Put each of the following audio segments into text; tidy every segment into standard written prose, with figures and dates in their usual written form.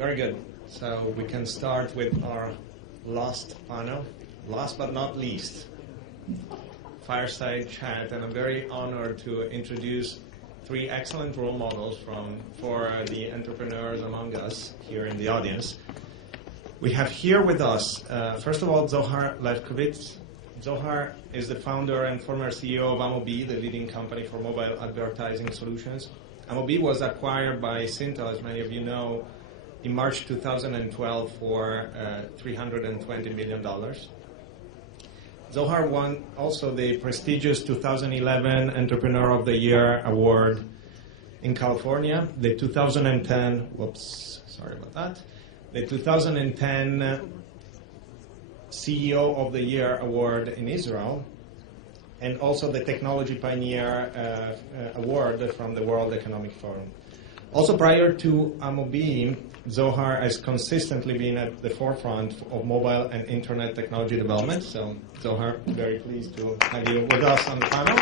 Very good. So we can start with our last panel. Last but not least, Fireside Chat, and I'm very honored to introduce three excellent role models for the entrepreneurs among us here in the audience. We have here with us, first of all, Shahar Levkovitz. Shahar is the founder and former CEO of Amobi, the leading company for mobile advertising solutions. Amobi was acquired by Sintel, as many of you know, in March 2012 for $320 million. Shahar won also the prestigious 2011 Entrepreneur of the Year award in California, the 2010, the 2010 CEO of the Year award in Israel, and also the Technology Pioneer award from the World Economic Forum. Also prior to Amobi, Shahar has consistently been at the forefront of mobile and internet technology development. So, Shahar, very pleased to have you with us on the panel.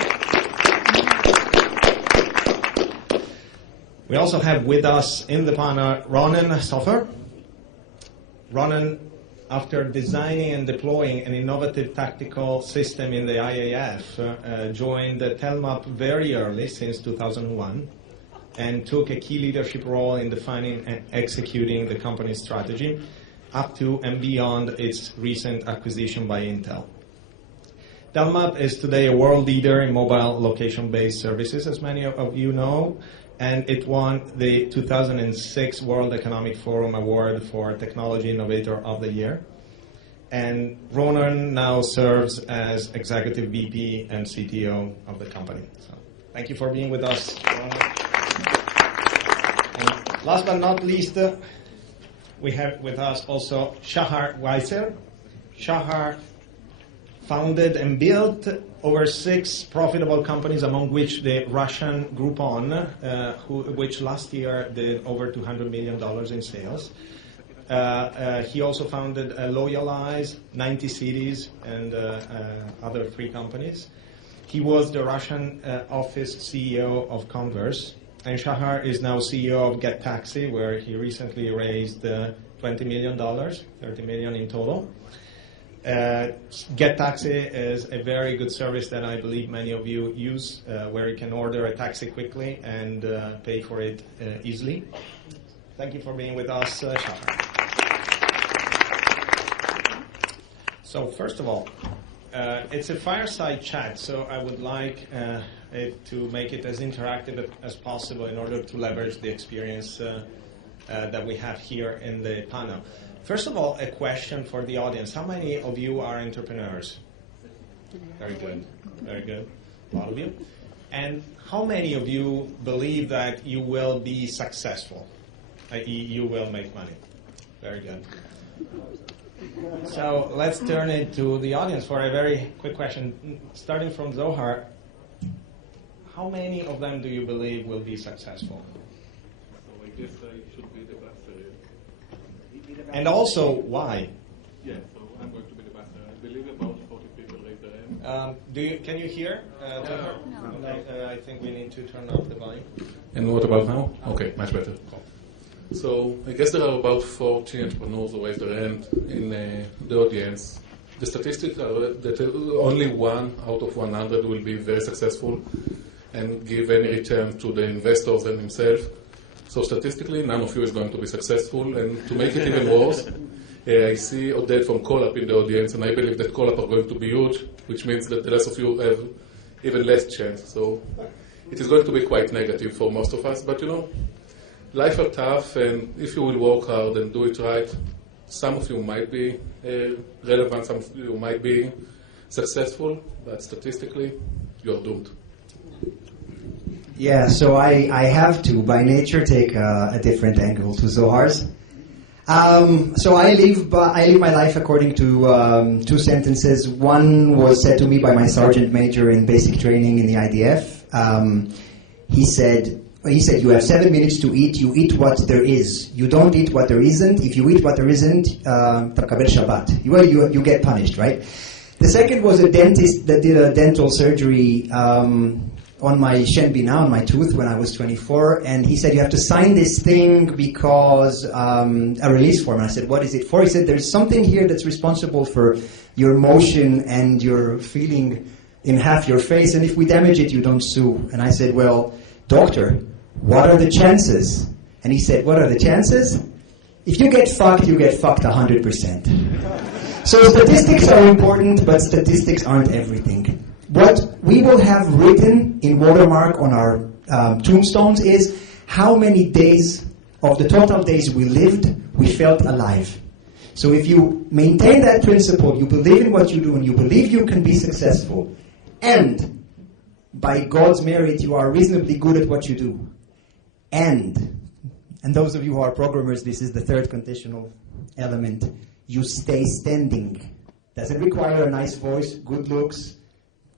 We also have with us in the panel Ronen Soffer. Ronen, after designing and deploying an innovative tactical system in the IAF, joined the Telmap very early, since 2001. And took a key leadership role in defining and executing the company's strategy up to and beyond its recent acquisition by Intel. Telmap is today a world leader in mobile location-based services, as many of you know, and it won the 2006 World Economic Forum Award for Technology Innovator of the Year. And Ronen now serves as Executive VP and CTO of the company. So thank you for being with us, Ronen. And last but not least, we have with us also Shahar Waiser. Shahar founded and built over 6 profitable companies, among which the Russian Groupon, which last year did over $200 million in sales. He also founded Loyalize, 90 Cities, and other 3 companies. He was the Russian office CEO of Converse. And Shahar is now CEO of GetTaxi, where he recently raised $20 million, $30 million in total. GetTaxi is a very good service that I believe many of you use, where you can order a taxi quickly and pay for it easily. Thank you for being with us, Shahar. So first of all, it's a fireside chat, so I would like to make it as interactive as possible in order to leverage the experience that we have here in the panel. First of all, a question for the audience. How many of you are entrepreneurs? Very good. Very good. A lot of you. And how many of you believe that you will be successful, i.e. you will make money? Very good. So let's turn it to the audience for a very quick question. Starting from Shahar, how many of them do you believe will be successful? So I guess I should be the best. And also, why? Yeah, so I'm going to be the best. I believe about 40 people raise their hand. Can you hear? No. I think we need to turn up the volume. And what about now? Okay, much better. So I guess there are about 40 entrepreneurs who raise their hand in the audience. The statistics are that only 1 out of 100 will be very successful and give any return to the investors and himself. So statistically, none of you is going to be successful. And to make it even worse, I see Oded from Collab in the audience, and I believe that Collab are going to be huge, which means that the rest of you have even less chance. So it is going to be quite negative for most of us. But life are tough, and if you will work hard and do it right, some of you might be relevant, some of you might be successful, but statistically, you're doomed. Yeah, so I have to, by nature, take a different angle to Zohar's. So I live my life according to 2 sentences. One was said to me by my sergeant major in basic training in the IDF. He said, you have 7 minutes to eat. You eat what there is. You don't eat what there isn't. If you eat what there isn't, takabel Shabbat. You get punished, right? The second was a dentist that did a dental surgery on my shenbina, on my tooth, when I was 24, and he said, you have to sign this thing because a release form. And I said, what is it for? He said, there's something here that's responsible for your motion and your feeling in half your face, and if we damage it, you don't sue. And I said, well, doctor, what are the chances? And he said, what are the chances? If you get fucked 100%. So statistics are important, but statistics aren't everything. What we will have written in watermark on our tombstones is how many days of the total days we lived, we felt alive. So if you maintain that principle, you believe in what you do, and you believe you can be successful, and by God's merit, you are reasonably good at what you do, and those of you who are programmers, this is the third conditional element, you stay standing. Doesn't require a nice voice, good looks.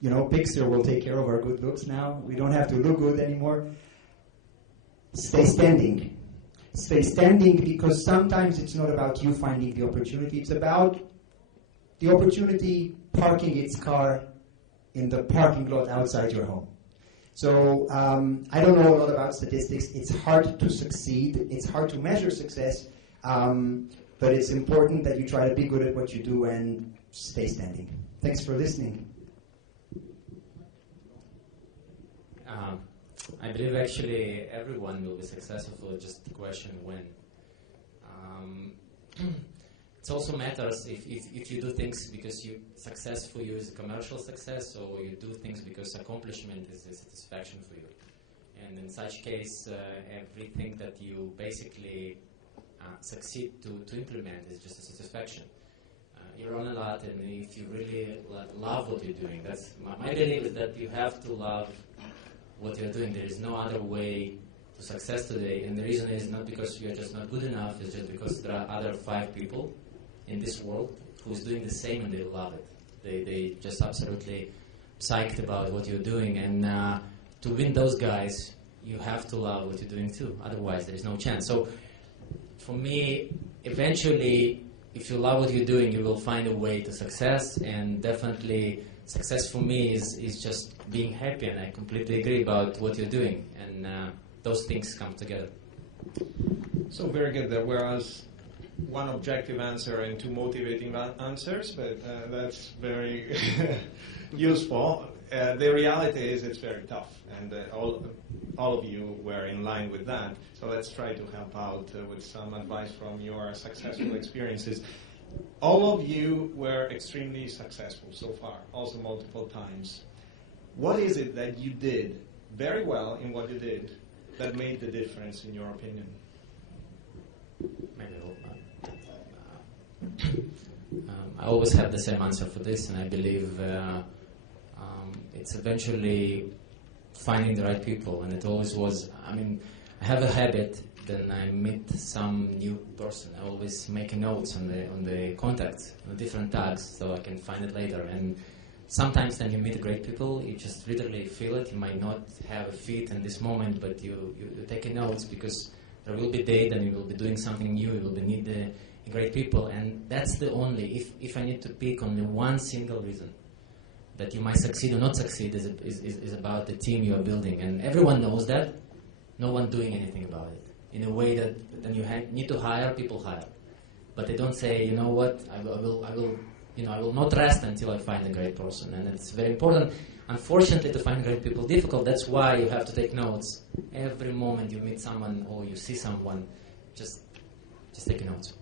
You know, Pixar will take care of our good looks now. We don't have to look good anymore. Stay standing. Stay standing because sometimes it's not about you finding the opportunity. It's about the opportunity parking its car in the parking lot outside your home. So I don't know a lot about statistics. It's hard to succeed. It's hard to measure success. But it's important that you try to be good at what you do and stay standing. Thanks for listening. I believe actually everyone will be successful, just the question when. It also matters if you do things because success for you is a commercial success, or you do things because accomplishment is a satisfaction for you. And in such case, everything that you basically succeed to implement is just a satisfaction. You learn a lot, and if you really love what you're doing, that's my belief is that you have to love what you're doing. There is no other way to success today, and the reason is not because you're just not good enough, it's just because there are other 5 people in this world who's doing the same and they love it. They just absolutely psyched about what you're doing, and to win those guys, you have to love what you're doing too. Otherwise, there is no chance. So, for me, eventually, if you love what you're doing, you will find a way to success, and definitely success for me is just being happy, and I completely agree about what you're doing, and those things come together. So very good. There was one objective answer and 2 motivating answers, but that's very useful. The reality is it's very tough, and all of you were in line with that. So let's try to help out with some advice from your successful experiences. All of you were extremely successful so far, also multiple times. What is it that you did very well in what you did that made the difference, in your opinion? I always have the same answer for this, and I believe it's eventually finding the right people, and it always was. I mean, I have a habit. Then I meet some new person, I always make notes on the contacts, on different tags, so I can find it later. And sometimes when you meet great people, you just literally feel it. You might not have a fit in this moment, but you take notes because there will be a day then you will be doing something new. You will need great people, and that's the only. If I need to pick only one single reason that you might succeed or not succeed is about the team you are building, and everyone knows that. No one doing anything about it. In a way that then you need to hire, people hire, but they don't say, you know what, I will not rest until I find a great person, and it's very important. Unfortunately, to find great people difficult. That's why you have to take notes every moment you meet someone or you see someone. Just take notes.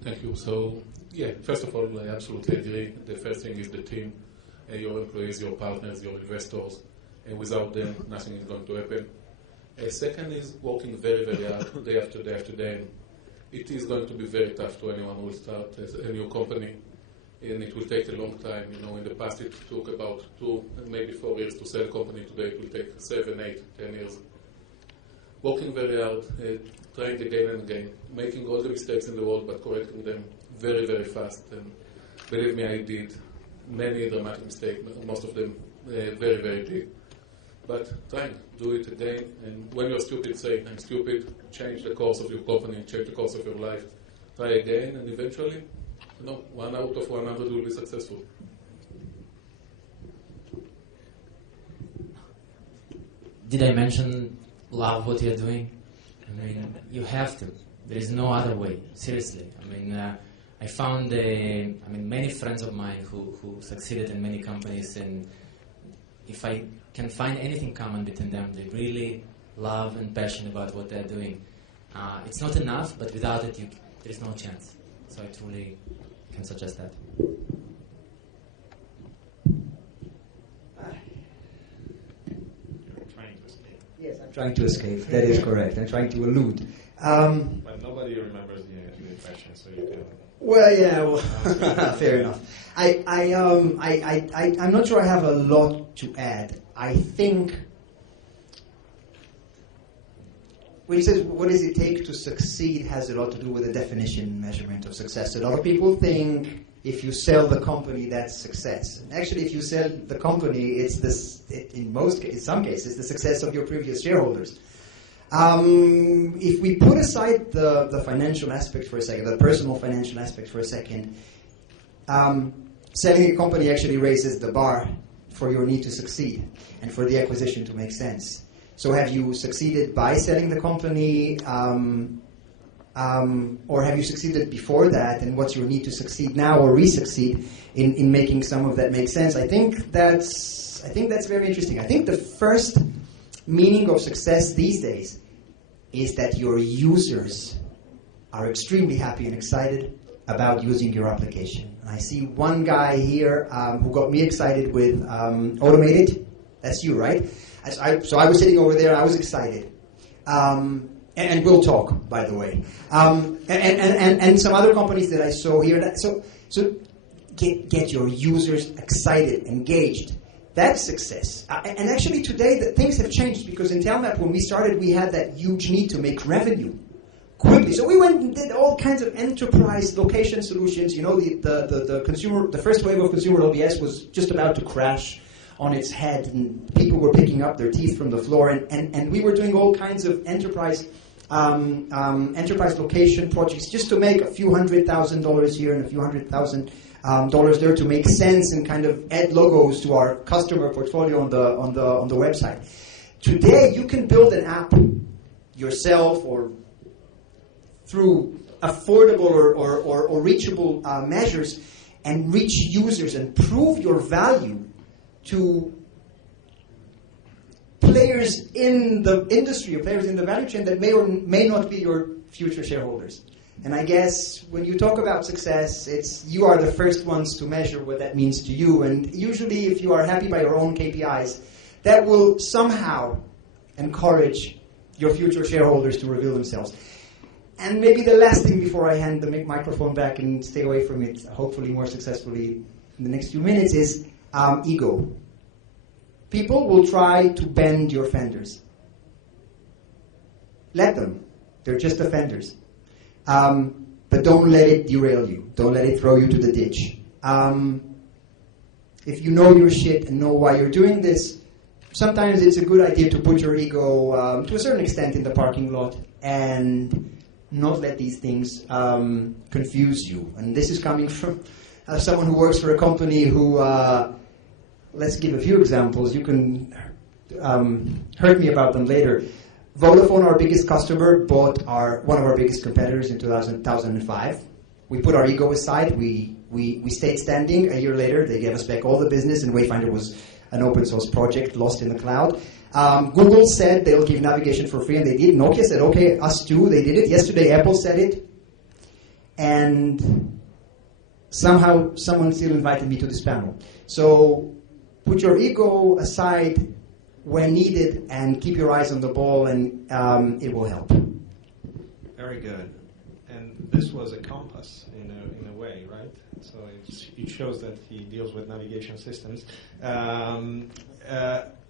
Thank you. So, yeah, first of all, I absolutely agree. The first thing is the team, your employees, your partners, your investors. And without them, nothing is going to happen. Second is working very, very hard, day after day after day. It is going to be very tough to anyone who will start a new company, and it will take a long time. You know, in the past it took about 2, maybe 4 years to sell a company. Today it will take 7, 8, 10 years. Working very hard, trying again and again, making all the mistakes in the world, but correcting them very, very fast. And believe me, I did many dramatic mistakes, most of them very, very deep. But trying, do it again, and when you're stupid, say, I'm stupid, change the course of your company, change the course of your life, try again, and eventually, 1 out of 100 will be successful. did I mention love what you're doing? I mean, you have to. There is no other way. Seriously. I mean, I found many friends of mine who succeeded in many companies, and if I can find anything common between them, they really love and passionate about what they're doing. It's not enough, but without it, there is no chance. So I truly can suggest that. Yes, I'm trying to escape. That is correct. I'm trying to elude. But nobody remembers the question, so you can. Well, yeah. Well, fair enough. I'm not sure I have a lot to add. I think when he says what does it take to succeed has a lot to do with the definition and measurement of success. A lot of people think if you sell the company, that's success. And actually, if you sell the company, in some cases, the success of your previous shareholders. If we put aside the financial aspect for a second, the personal financial aspect for a second, selling a company actually raises the bar for your need to succeed and for the acquisition to make sense. So have you succeeded by selling the company, or have you succeeded before that, and what's your need to succeed now or re-succeed in making some of that make sense? I think that's very interesting. I think the first meaning of success these days is that your users are extremely happy and excited about using your application. And I see one guy here who got me excited with Automated. That's you, right? So I was sitting over there, I was excited. And we'll talk, by the way. And some other companies that I saw here. So get your users excited, engaged. That's success. And actually today things have changed, because in Telmap when we started we had that huge need to make revenue quickly. So we went and did all kinds of enterprise location solutions. You know, the first wave of consumer LBS was just about to crash on its head, and people were picking up their teeth from the floor, and we were doing all kinds of enterprise location projects just to make a few $100,000 here and a few $100,000 there to make sense and kind of add logos to our customer portfolio on the website. Today, you can build an app yourself or through affordable or reachable measures and reach users and prove your value to players in the industry or players in the value chain that may or may not be your future shareholders. And I guess when you talk about success, you are the first ones to measure what that means to you. And usually if you are happy by your own KPIs, that will somehow encourage your future shareholders to reveal themselves. And maybe the last thing before I hand the microphone back and stay away from it, hopefully more successfully in the next few minutes, is ego. People will try to bend your fenders. Let them. They're just offenders. But don't let it derail you. Don't let it throw you to the ditch. If you know your shit and know why you're doing this, sometimes it's a good idea to put your ego to a certain extent in the parking lot and not let these things confuse you. And this is coming from someone who works for a company who, let's give a few examples. You can hurt me about them later. Vodafone, our biggest customer, bought one of our biggest competitors in 2005. We put our ego aside. We stayed standing. A year later, they gave us back all the business, and Wayfinder was an open source project lost in the cloud. Google said they'll give navigation for free, and they did. Nokia said, okay, us too. They did it. Yesterday, Apple said it. And somehow, someone still invited me to this panel. So put your ego aside when needed and keep your eyes on the ball, and it will help. Very good. And this was a compass in a way, right? So it shows that he deals with navigation systems.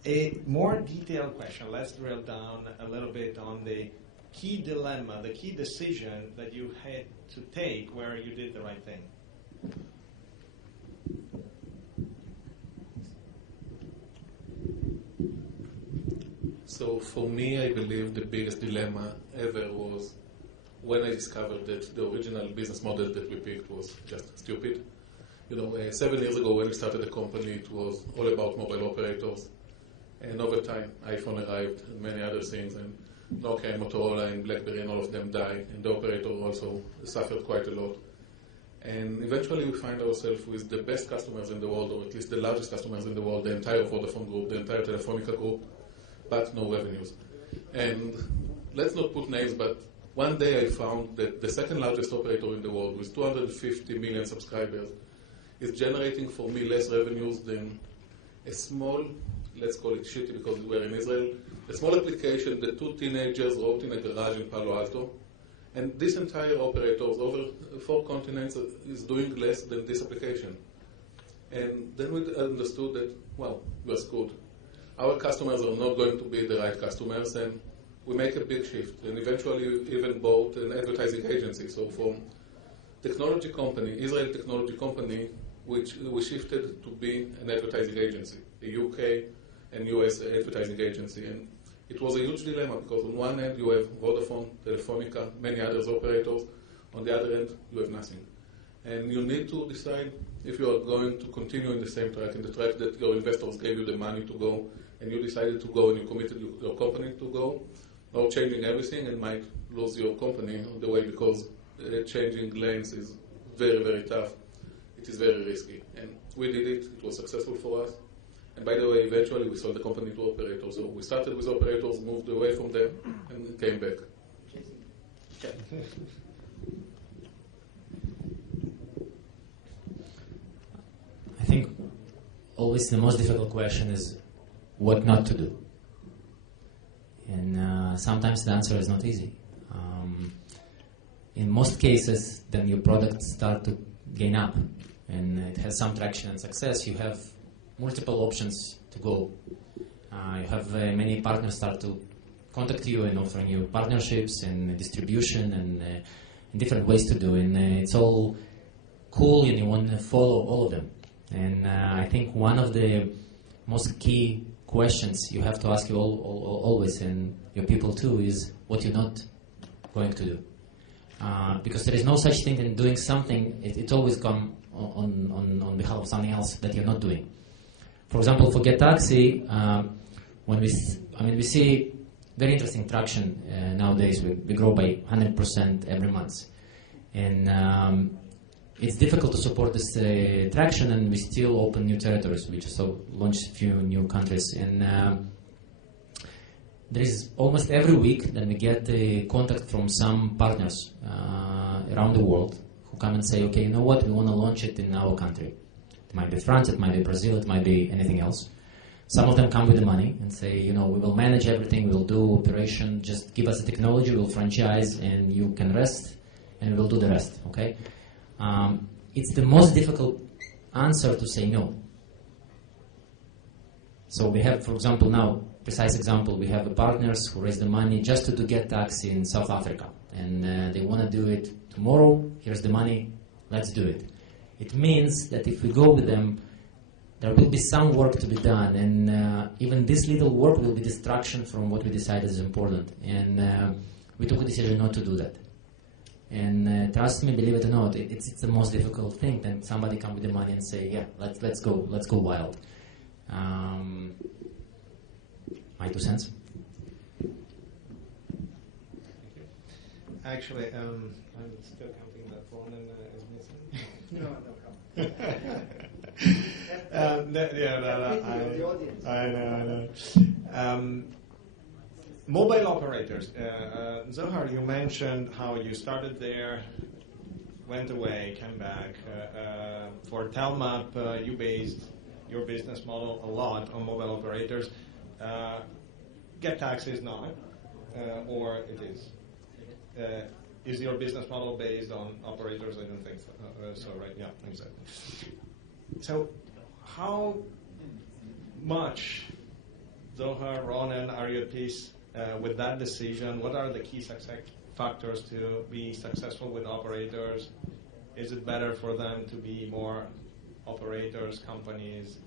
A more detailed question. Let's drill down a little bit on the key dilemma, the key decision that you had to take where you did the right thing. So for me, I believe the biggest dilemma ever was when I discovered that the original business model that we picked was just stupid. 7 years ago when we started the company, it was all about mobile operators. And over time, iPhone arrived and many other things, and Nokia and Motorola and BlackBerry and all of them died, and the operator also suffered quite a lot. And eventually we find ourselves with the best customers in the world, or at least the largest customers in the world, the entire Vodafone group, the entire Telefonica group, but no revenues. And let's not put names, but one day I found that the second largest operator in the world with 250 million subscribers is generating for me less revenues than a small, let's call it shitty because we're in Israel, a small application that two teenagers wrote in a garage in Palo Alto. And this entire operator over 4 continents is doing less than this application. And then we understood that, well, we're screwed. Our customers are not going to be the right customers, and we make a big shift. And eventually we even bought an advertising agency. So from technology company, Israel technology company, which we shifted to be an advertising agency, a UK and US advertising agency. And it was a huge dilemma because on one end you have Vodafone, Telefonica, many others operators. On the other end, you have nothing. And you need to decide if you are going to continue in the same track, in the track that your investors gave you the money to go, and you decided to go and you committed your company to go, or changing everything and might lose your company on the way because changing lanes is very, very tough. It is very risky. And we did it. It was successful for us. And by the way, eventually we sold the company to operators. So we started with operators, moved away from them, and came back. I think always the most difficult question is what not to do. And sometimes the answer is not easy. In most cases, then your products start to gain up and it has some traction and success. You have multiple options to go. You have many partners start to contact you and offering you partnerships and distribution and different ways to do it. And it's all cool and you want to follow all of them. And I think one of the most key questions you have to ask you always, and your people too, is what you're not going to do. Because there is no such thing in doing something, it always comes on behalf of something else that you're not doing. For example, for GetTaxi, when we see very interesting traction nowadays. We grow by 100% every month. And it's difficult to support this traction, and we still open new territories. We just launched a few new countries. And there is almost every week that we get a contact from some partners around the world who come and say, okay, you know what, we want to launch it in our country. It might be France, it might be Brazil, it might be anything else. Some of them come with the money and say, you know, we will manage everything, we'll do operation, just give us the technology, we'll franchise, and you can rest, and we'll do the rest, okay? It's the most difficult answer to say no. So we have, for example, now, precise example, we have partners who raise the money just to do GetTaxi in South Africa. And they want to do it tomorrow, here's the money, let's do it. It means that if we go with them, there will be some work to be done, and even this little work will be distraction from what we decided is important. And we took a decision not to do that. And trust me, believe it or not, it's the most difficult thing. Then somebody come with the money and say, yeah, let's go wild. My 2 cents. Actually, I'm still counting that Ronen is missing. No. I know. Mobile operators. Shahar, you mentioned how you started there, went away, came back. For Telmap, you based your business model a lot on mobile operators. GetTaxi is not, or it is. Is your business model based on operators? I don't think so. So right, yeah, exactly. So how much, Shahar, Ronen, are you at peace with that decision? What are the key success factors to be successful with operators? Is it better for them to be more operators, companies,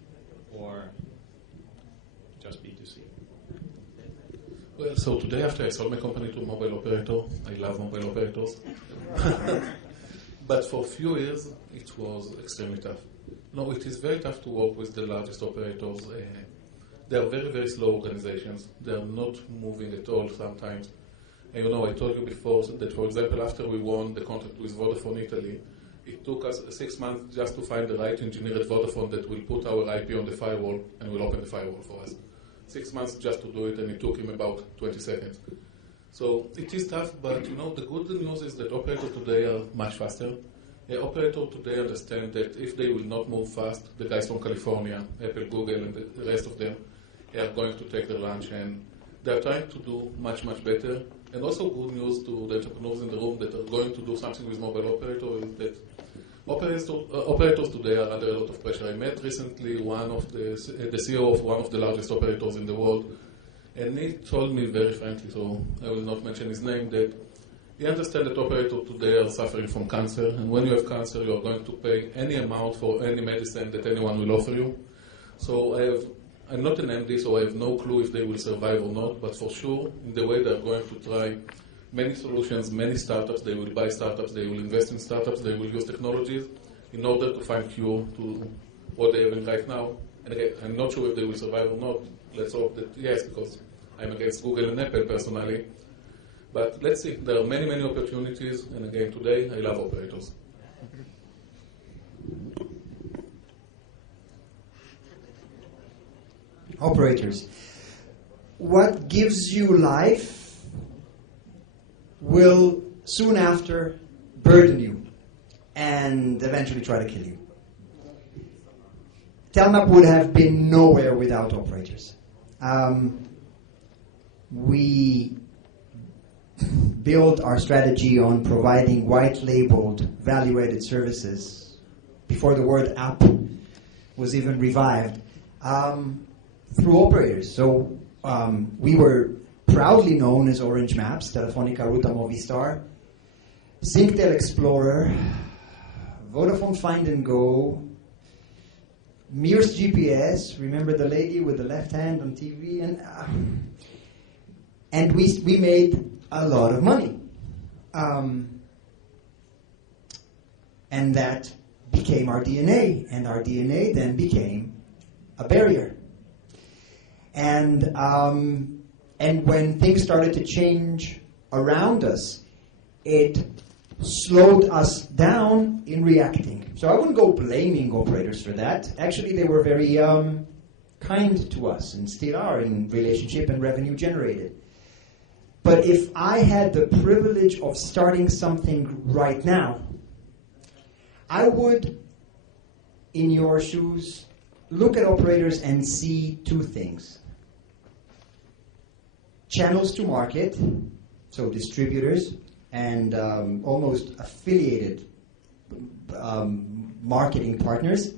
or just B2C? Well, so today after I sold my company to a mobile operator, I love mobile operators. But for a few years, it was extremely tough. No, it is very tough to work with the largest operators. They are very, very slow organizations. They are not moving at all sometimes. And I told you before that, for example, after we won the contract with Vodafone Italy, it took us 6 months just to find the right engineer at Vodafone that will put our IP on the firewall and will open the firewall for us. 6 months just to do it, and it took him about 20 seconds. So it is tough, but the good news is that operators today are much faster. Operators today understand that if they will not move fast, the guys from California, Apple, Google, and the rest of them are going to take their lunch, and they're trying to do much, much better. And also good news to the entrepreneurs in the room that are going to do something with mobile operators is that operators today are under a lot of pressure. I met recently one of the CEO of one of the largest operators in the world, and he told me very frankly, so I will not mention his name, that he understands that operators today are suffering from cancer, and when you have cancer, you are going to pay any amount for any medicine that anyone will offer you. So I'm not an MD, so I have no clue if they will survive or not, but for sure, in the way they're going to try many solutions, many startups, they will buy startups, they will invest in startups, they will use technologies in order to find cure to what they have right now. And again, I'm not sure if they will survive or not. Let's hope that yes, because I'm against Google and Apple personally. But let's see, there are many, many opportunities, and again, today, I love operators. Operators. What gives you life will soon after burden you and eventually try to kill you. Telmap would have been nowhere without operators. We build our strategy on providing white-labeled, value-added services before the word app was even revived through operators. So we were proudly known as Orange Maps, Telefonica Ruta Movistar, Synctel Explorer, Vodafone Find and Go, Mears GPS, remember the lady with the left hand on TV? And we made a lot of money. And that became our DNA, and our DNA then became a barrier. And when things started to change around us, it slowed us down in reacting. So I wouldn't go blaming operators for that. Actually, they were very kind to us and still are in relationship and revenue generated. But if I had the privilege of starting something right now, I would, in your shoes, look at operators and see two things. Channels to market, so distributors and almost affiliated marketing partners,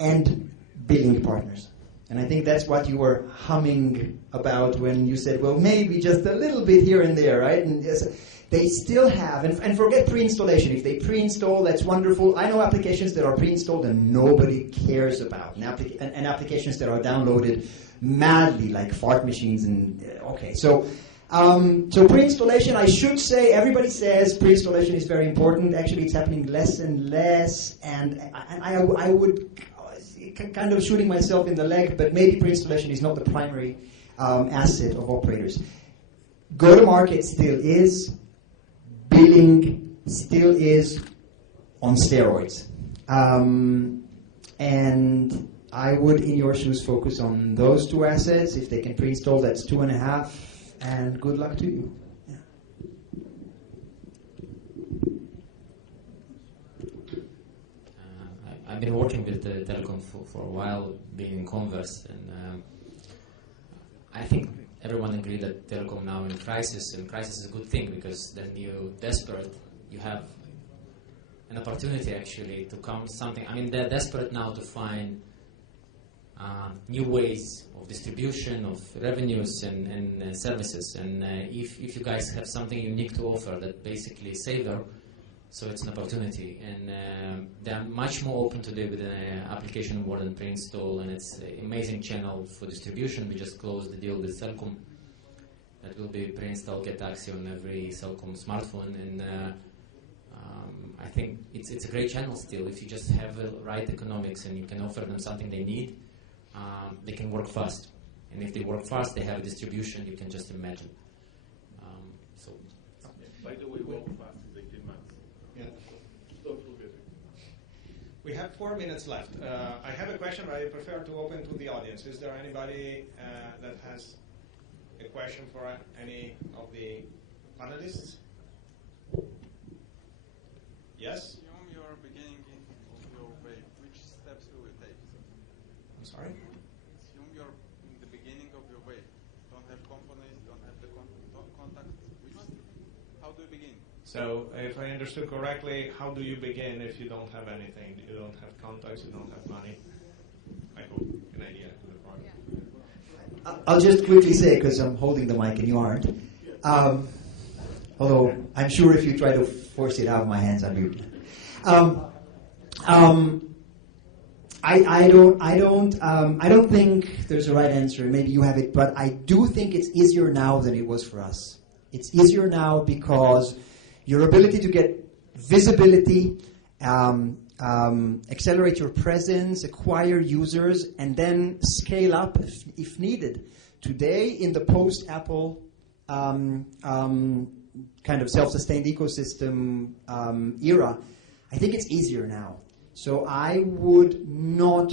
and billing partners. And I think that's what you were humming about when you said, well, maybe just a little bit here and there, right? And yes, they still have, and forget pre-installation. If they pre-install, that's wonderful. I know applications that are pre-installed and nobody cares about, and applications that are downloaded madly, like fart machines. And okay, so pre-installation, I should say, everybody says pre-installation is very important. Actually, it's happening less and less, and I would kind of shooting myself in the leg, but maybe pre-installation is not the primary asset of operators. Go-to-market still is. Billing still is on steroids. And I would, in your shoes, focus on those two assets. If they can pre-install, that's 2.5, and good luck to you. Yeah. I've been working with the telecom for a while, being in Converse, and I think everyone agreed that telecom now in crisis, and crisis is a good thing because then you're desperate, you have an opportunity actually to come something. I mean, they're desperate now to find new ways of distribution, of revenues and services. And if you guys have something unique to offer that basically saver, so it's an opportunity. And they're much more open today with an application more than pre-install, and it's an amazing channel for distribution. We just closed the deal with Cellcom that will be pre-install GetTaxi on every Cellcom smartphone, and I think it's a great channel still. If you just have the right economics and you can offer them something they need, they can work fast. And if they work fast, they have a distribution you can just imagine. So, by the way, work fast is 18 months. Yeah. Don't forget it. We have 4 minutes left. I have a question, but I prefer to open to the audience. Is there anybody that has a question for any of the panelists? Yes? Assume you're beginning of your way. Which steps will you take? I'm sorry? Assume you're in the beginning of your way. Don't have companies, don't have the contact. How do you begin? So, if I understood correctly, how do you begin if you don't have anything? You don't have contacts, you don't have money? I hope an idea to the problem. I'll just quickly say, because I'm holding the mic and you aren't. Although I'm sure if you try to force it out of my hands, I'll mute. I don't think there's a right answer. Maybe you have it, but I do think it's easier now than it was for us. It's easier now because your ability to get visibility, accelerate your presence, acquire users, and then scale up if needed. Today, in the post-Apple kind of self-sustained ecosystem era, I think it's easier now. So I would not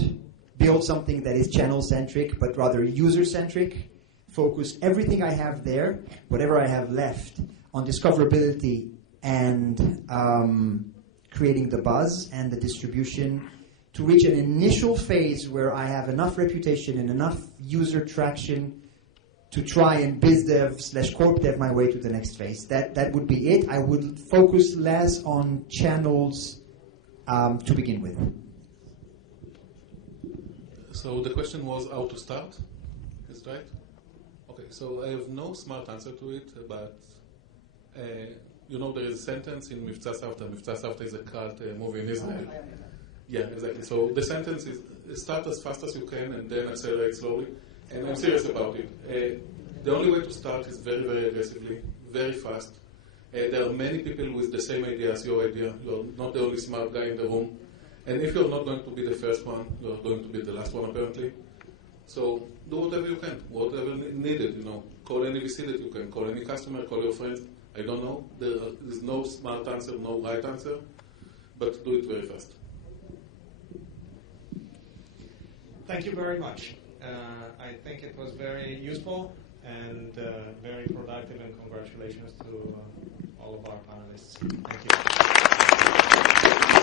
build something that is channel-centric, but rather user-centric. Focus everything I have there, whatever I have left, on discoverability and creating the buzz and the distribution to reach an initial phase where I have enough reputation and enough user traction to try and BizDev/corp dev my way to the next phase. That would be it. I would focus less on channels to begin with. So the question was how to start, is that right? Okay, so I have no smart answer to it, but you know there is a sentence in Mivtza Savta. Mivtza Savta is a cult movie in Israel. Yeah, exactly. So the sentence is start as fast as you can and then accelerate slowly. And I'm serious about it. The only way to start is very, very aggressively, very fast. There are many people with the same idea as your idea. You're not the only smart guy in the room. And if you're not going to be the first one, you're going to be the last one, apparently. So do whatever you can, whatever needed, you know. Call any VC that you can, call any customer, call your friends. I don't know. There is no smart answer, no right answer, but do it very fast. Thank you very much. I think it was very useful and very productive, and congratulations to all of our panelists. Thank you.